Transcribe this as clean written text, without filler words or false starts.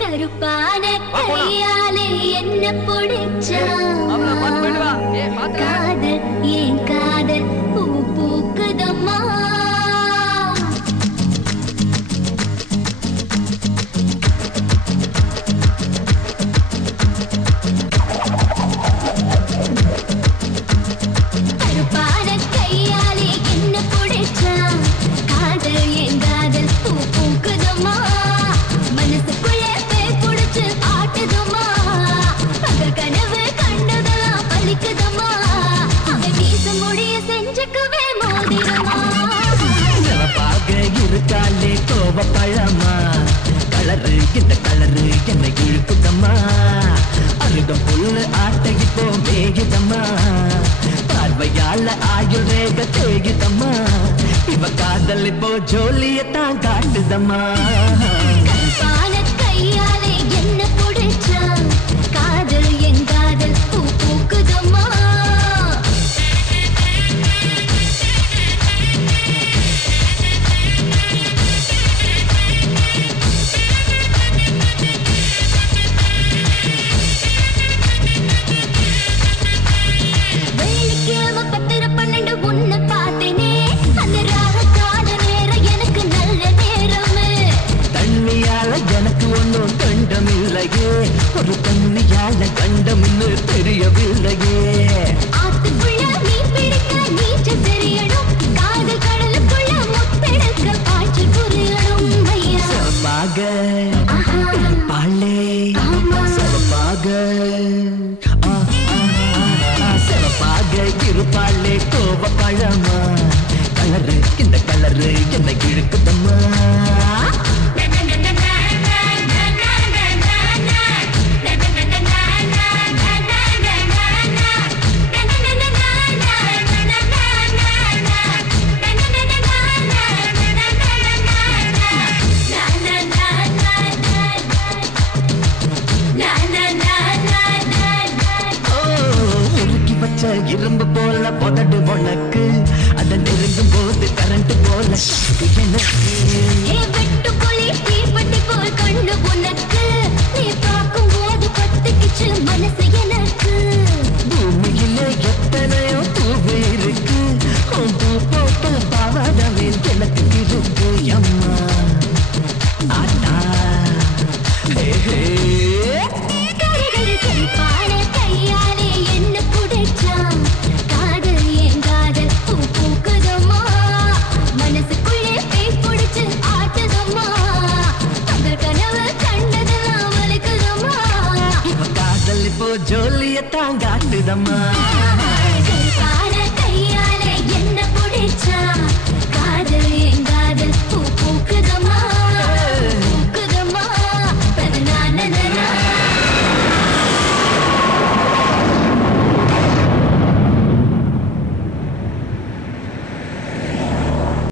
கருப்பான கையாலே என்ன பிடிச்சா காதல் ஏன் காதல் பூ பூக்குதம்மா கருப்பான கையாலே என்ன பிடிச்சா காதல் ஏன் காதல் பூ பூக்குதம்மா மனசுக்குள்ள பேய் புடிச்சு ஆட்டுதம்மா பகல் கனவு கண்டதெல்லாம் பலிக்குதம்மா அவன் வீச முடிய செஞ்சுக்கவே மோதிரமா சிவப்பாக இருக்காலே கோவ பழமா கலரு இந்த கலரு என்னை இழுக்குதம்மா அருகம் புல்லு ஆட்டை இப்போ மேகிதம்மா பார்வையால ஆயுள் ரேக தேகிதம்மா இவ காதல் இப்போ ஜோலியத்தான் காட்டுதம்மா கருப்பான கையாலே என்ன பிடிச்சா காதல் என் காதல் பூ பூக்குதம்மா வெள்ளிக்கிழமை 10:12 உன்னை பார்த்தேனே அந்த ராக கால நேரம் எனக்கு நல்ல நேரமே தண்ணியால எனக்கு ஒன்னும் கண்டமில்லையே ஒரு தண்ணியால கண்டமின்னு தெரியவில்லையே ஆத்துக்குள்ள மீன் பிடிக்க நீச்சல் தெரியணும் காதல் கடலுக்குள்ள முத்தெடுக்க பாய்ச்சல் புரியணும் ஐயா சிவப்பாக ஆஹா பாலே ஆமா சிவப்பாக சிவப்பாக இருப்பாளே கோவ பழமா கலரு இந்த கலரு என்னை இழுக்குதம்மா உருக்கி வச்ச இரும்பு போல புதடு உனக்கு அதை நெருங்கும் போது கரண்ட் போல எனக்கு ஏ வெட்டுப்புலி தீப்பெட்டி போல் கண்ணு உனக்கு நீ பார்க்கும் போது பத்துக்கிச்சு மனசு எனக்கு பூமியிலே எத்தனையோ பூவு இருக்கு உன் பூ போட்ட பாவாடவே எனக்கு இருக்கு அம்மா ஆட்டா கரைகள் கருப்பான கையாலே என்ன பிடிச்சா காதல் என் காதல் பூ பூக்குதம்மா மனசுக்குள்ளே பேய் பிடிச்சு ஆட்டுதம்மா பகல் கனவு கண்டதெல்லாம் வலிக்குதம்மா இவ காதல் இப்போ ஜோலியத்தான் காட்டுதம்மா